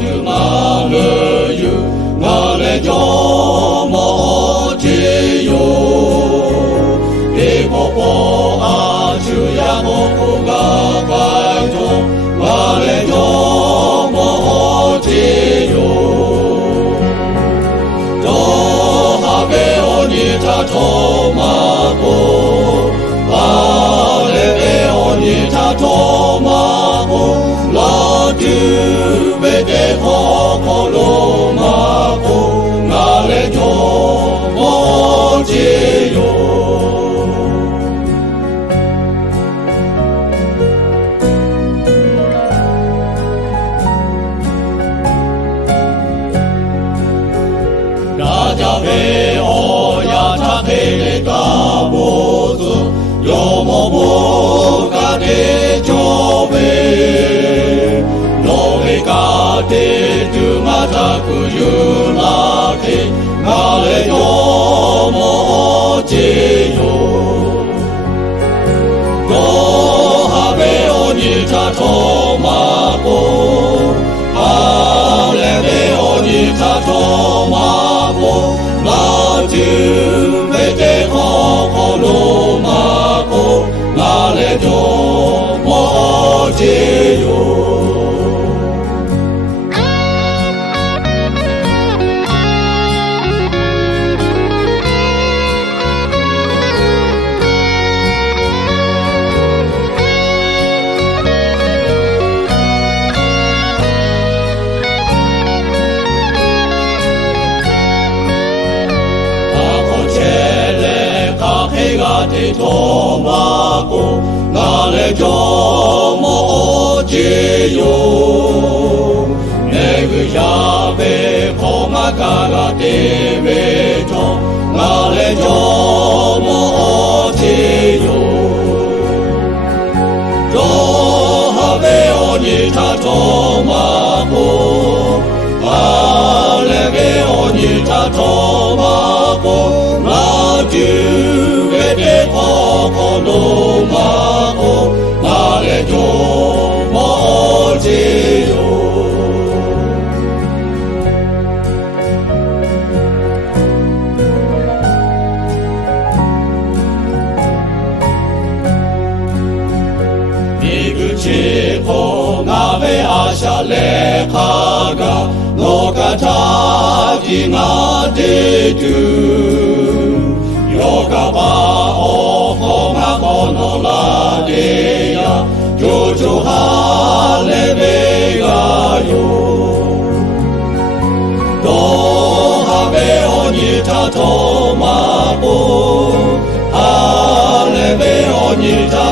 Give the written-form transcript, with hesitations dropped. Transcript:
tu maluyu ngale jomo jiyo Ipopo achu ya moku ga kaito ngale jomo jiyo Do habe onita tomako Alebe onita tomako La dubete kokoro mako ngale jomo jiyo Rajabe oya takele kabozu Yomo boka de jobe Noe kate tumata kuyulake Ngale yomo jiyo Go habe onita tomako Alebe onita tomako La dubete kokoro mako Ngale jomo jiyo Te tomako ngale jomo jiyo Negu yabe komakaga te beto ngale jomo jiyo Do habe onita tomako Alebe onita tomako La dubete kokoro mako Ngale jomo jiyo Niguchi ko ngabe asha lekaga Nokataki ga detu Yokaba oho ga kono la deya Jojo halebe ga yo Do habe onita tomako Halebe onita